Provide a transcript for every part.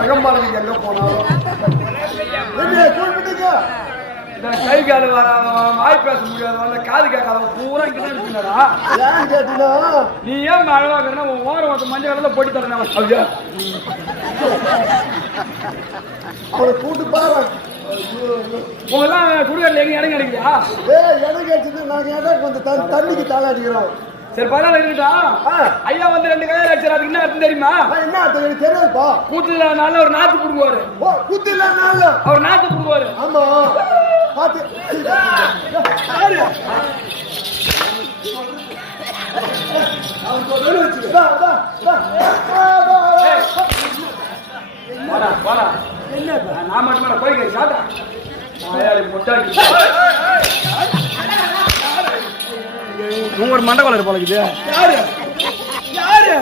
ரகம்பாளுக்கு எங்க போனாலும் கை காலு வராத வாய் பேச முடியாத காது கேட்காத பூரா கிட்டா நீ ஏன் அழகாக்குறா உன் ஓரம் வந்து மஞ்சள் கடல போட்டு தரேன் அப்படியா அவனை கூட்டு பாரு உங்கெல்லாம் குடிகாரில் எங்க இடம் கிடைக்குதா இடம் கிடைச்சது நாங்க இடம் கொஞ்சம் தண்ணிக்கு தாளாடிக்கிறோம் சரி பரவாயில்ல இருக்கட்டும் ஐயா வந்து 2 கையால் அடிச்சார் அதுக்கு என்ன அர்த்தம் தெரியுமா என்ன அர்த்தம் தெரியாதுப்பா கூத்துல நாள் ஒரு நாத்து புடுங்குவாரு கூத்துல நாள் அவர் நாத்து புடுங்குவாரு ஆமா பாத்து நான் மட்டும் போய் சாட்டா முட்டாக்கி ஒரு மண்டை கொலை போலக்குது யாரு யாரு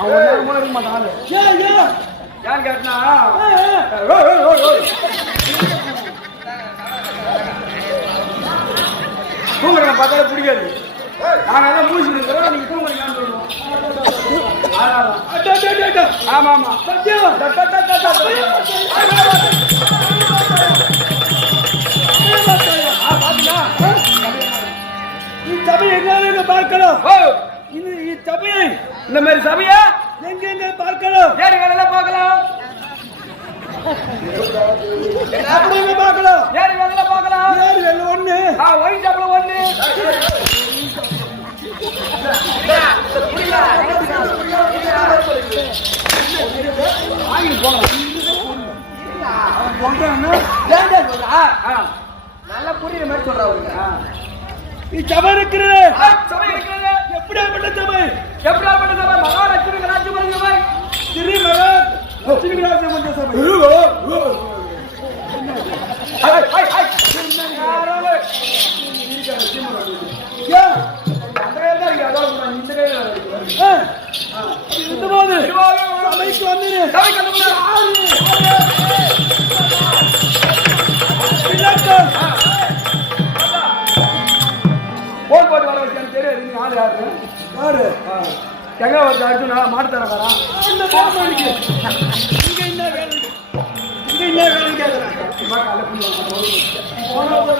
அவன் இருக்க மாட்டான் யாரு கேட்டா தூங்குறத பார்த்தாலே பிடிக்காது நாங்க எல்லாம் மூச்சு இருக்கிறோம் நீங்க தூங்குறீங்கன்னு சொல்லுவோம் ஆமா ஆமா பார்க்கணும் சபையை இந்த மாதிரி சபையா எங்க பார்க்கணும் ஏழு வேலை பார்க்கலாம் பார்க்கலாம் ஏழு வேலை பார்க்கலாம் ஏழு வேலை ஒண்ணு ஒயின் ஷாப்ல ஒண்ணு நல்லா புரியுற மாதிரி சொல்றாங்க சபை இருக்கிறது சபை இருக்கிறது எப்படியாப்பட்ட சபை எப்படியாப்பட்ட சபை மகாலட்சுமி ராஜ்யமணி சபை திரு மகாலட்சுமி ராஜ்யமணி சபை போன் போட்டு வர வச்சு தெரியாது நீ ஆளு யாரு யாரு எங்க வச்சு அர்ஜுனா மாட்டு தரக்காரா இந்த போக்கு இங்க என்ன வேலை இங்க என்ன வேலை கேட்கறேன்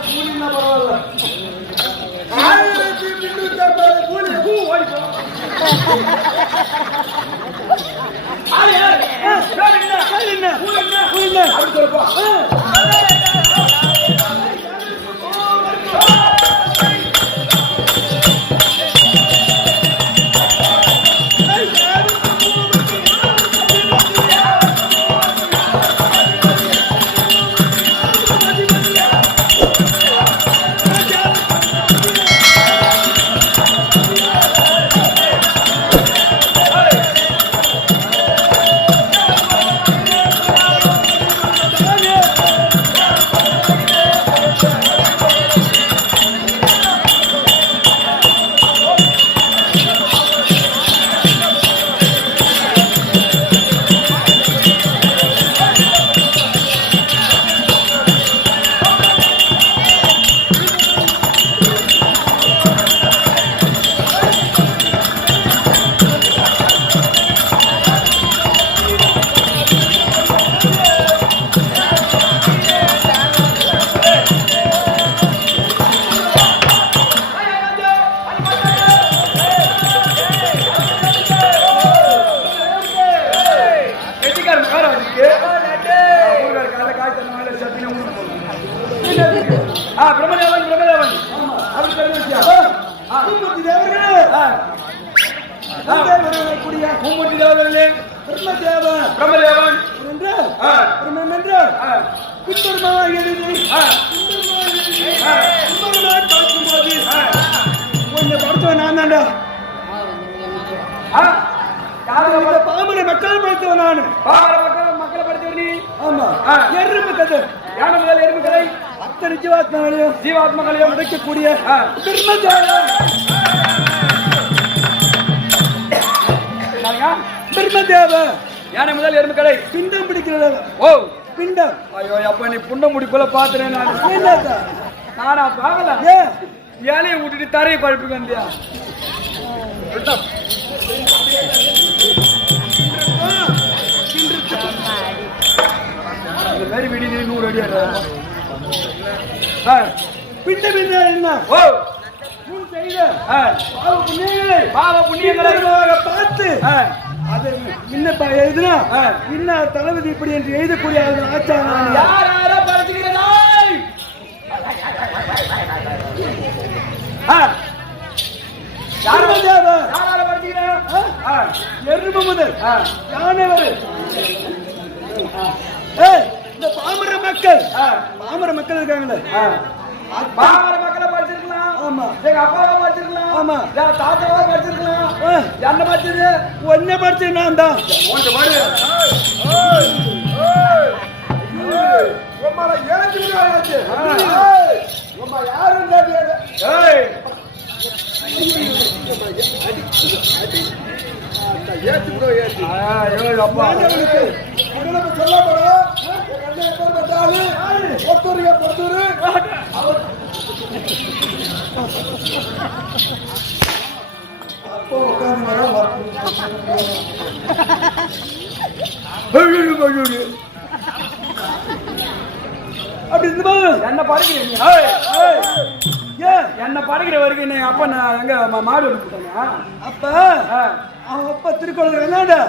கூலின்னா பரவாயில்ல மக்களை படுத்துவன் நான் மக்களை படுத்துவ நீ ஆமா எறும்பு கதை யானை முதல் எறும்பு கதை அத்தனை ஜீவாத்மகளையும் உடைக்கக்கூடிய பிரம்மதேவ யானை முதல் எறும்பு கடை பிண்டம் பிடிக்கிறது ஓ பிண்டம் ஐயோ அப்ப நீ புண்டம் முடிப்புல பாத்துறேன் நானா பாக்கல ஏழையை விட்டுட்டு தரையை பழப்புக்கு வந்தியா இந்த மாதிரி விடி 100 அடி பின்ன பின்ன என்ன ஓ முன் செய்த பாவ புண்ணியங்களை பார்த்து அது என்ன எழுதுனா என்ன தளபதி இப்படி என்று எழுதக்கூடிய ஆச்சாரம் யார் யாரா படிச்சுக்கிறாய் யாரால படிச்சுக்கிறேன் எருமை முதல் யானை வரை இந்த பாமர மக்கள் இருக்காங்களே பாமர மக்களை படிச்சிருக்கலாம் ஆமா எங்க அப்பாவா படிச்சிருக்கலாம் ஆமா என் தாத்தாவா படிச்சிருக்கலாம் என்ன படிச்சது ஒன்ன படிச்சு நான் தான் அப்படி என்ன படிக்கிறீங்க என்ன படிக்கிற வரைக்கும் நீ அப்ப நான் எங்க மாடு எடுத்துட்டேங்க அப்ப அவன் அப்பா திருக்குறள் என்னடா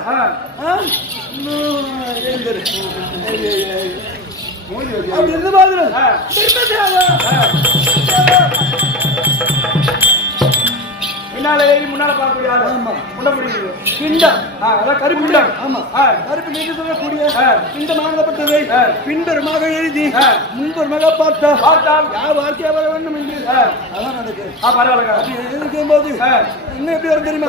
அப்படி இருந்து பாக்குற பின்னால ஏறி முன்னால பார்க்கக்கூடிய ஆளு முன்ன முடியுது கிண்டம் அதான் கருப்பு கிண்டம் ஆமா கருப்பு நீங்க சொல்லக்கூடிய கிண்டமாகப்பட்டதை பின்புறமாக எழுதி முன்புறமாக பார்த்தால் யார் வார்த்தையா வர வேண்டும் என்று அதான் நடக்கு பரவாயில்ல அப்படி எழுதிக்கும் போது இன்னும் எப்படி வரும் தெரியுமா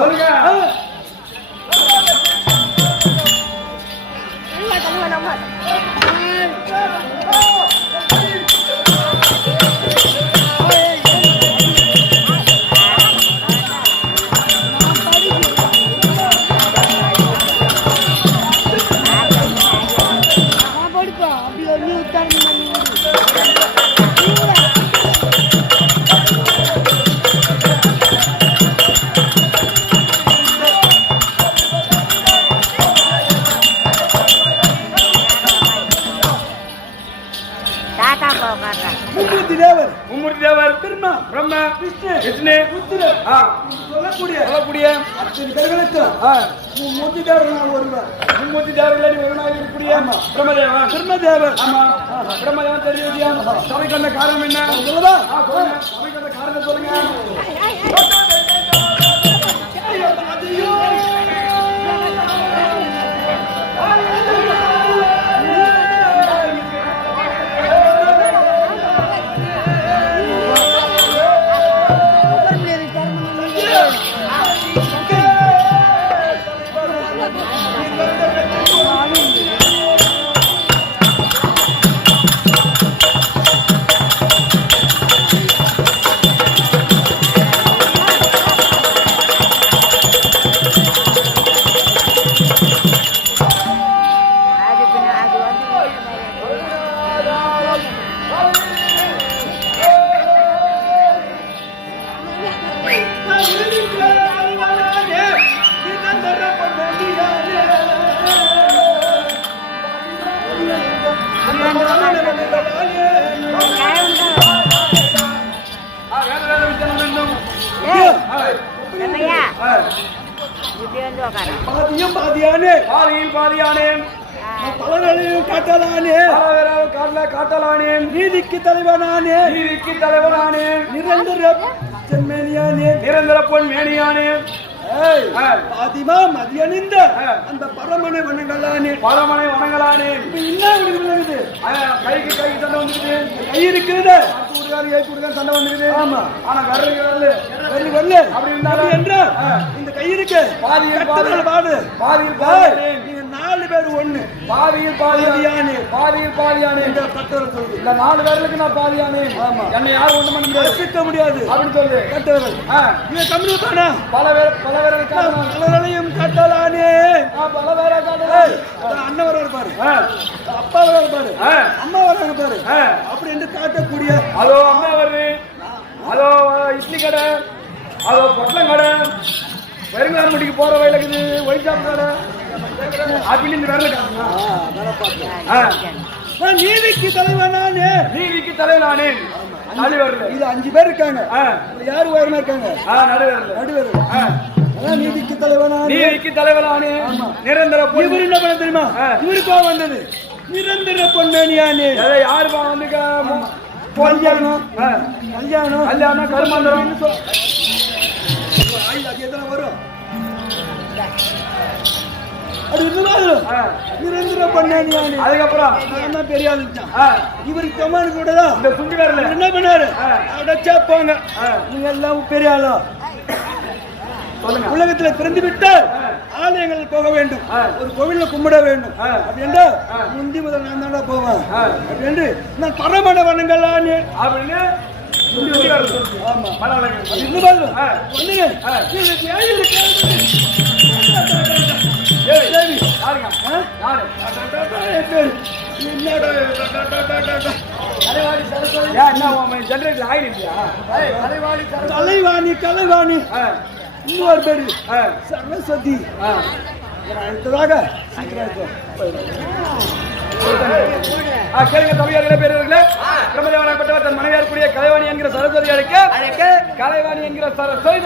மும்மூர்த்தி தேவர் பிரம்மா பிரம்மா விஷ்ணு ருத்ர சொல்லக்கூடிய அத்தனை பேர்களுக்கு மும்மூர்த்தி தேவர் நான் ஒருவர் மும்மூர்த்தி தேவர்கள் ஒருவனாக இருக்கக்கூடிய பிரம்மதேவர் ஆமா பிரம்மதேவன் தெரியும் சபைக்கு அந்த காரணம் என்ன சொல்லுதா சபைக்கு அந்த காரணம் சொல்லுங்க பாதியும் பாதியானே பாதியில் பாதியானே பலனையும் காட்டலானே நீதிக்கு தலைவனானே நிரந்தர செம்மேனியானே நிரந்தர பொன் மேனியானே பாதிமா மதியணிந்த அந்த பரமனை வணங்கலானே என்ன விழுகுது கைக்கு சண்டை வந்துருது கை இருக்குது சண்டை வந்துருது ஆமா ஆனா வரல அப்படி இருந்தாலும் என்றால் இந்த கை இருக்கு பாதியில் பாடு நீங்க 4 பேர் ஒண்ணு பாதியானே இந்த கட்டவர்கள் சொல்லுது இந்த 4 பேர்களுக்கு நான் பாதியானே ஆமா என்னை யாரும் ஒண்ணு பண்ண முடியாது ரசிக்க முடியாது அப்படின்னு சொல்லு கட்டவர்கள் இவன் தமிழ் தானா பலவரையும் கட்டலானே பல பேரை காட்டலாம் அண்ணன் வர பாரு அப்பா வர பாரு அம்மா வர பாரு அப்படி என்று காட்டக்கூடிய அதோ அம்மா வருது அதோ இட்லி கடை அதோ பொட்டலம் கடை வெறுங்காரமுடிக்கு போற வயல இருக்குது ஒயிட் அப்படின்னு இந்த வேலை நான் நீதிக்கு தலைவனானே. நீதிக்கு தலைவனானே. நடுவர்ல இது 5 பேர் இருக்காங்க. யாரு உயரமா இருக்காங்க? நடுவர். அதான் நீதிக்கு தலைவனானே. நீதிக்கு தலைவனானே. நிரந்தர இவர் என்ன பண்ண தெரியுமா? இவருக்கு வந்தது நிரந்தர பொன்மேனியானே. யாரு வந்து கல்யாணம் கல்யாணம் கல்யாணம் கருமாந்திரம் வரும். அது நிரந்தர பொன்மேனியானே. அதுக்கப்புறம் நான் தான் பெரிய ஆளு. இவருக்கு கமானு கூடதான் இந்த சுண்டிகாரில் என்ன பண்ணாரு? அடைச்சா போங்க, நீங்க எல்லாம் பெரிய ஆளா. உலகத்துல பிறந்து விட்டால் ஆலயங்கள் போக வேண்டும், ஒரு கோவில்ல கும்பிட வேண்டும் அப்படின்னா முந்தி முதல் நான் தாண்டா போவேன் அப்படின்னு நான் பரமட வணங்கலான்னு அப்படின்னு கலைவாணி கலைவாணி இன்னொரு பேரு சரஸ்வதி. அடுத்ததாக கேளுங்க தமிழர்களே, பெரியவர்களே. பிரம்மதேவனாகப்பட்டவர் தன் மனைவியார் கூடிய கலைவாணி என்கிற சரஸ்வதி அழைக்க கலைவாணி என்கிற சரஸ்வதி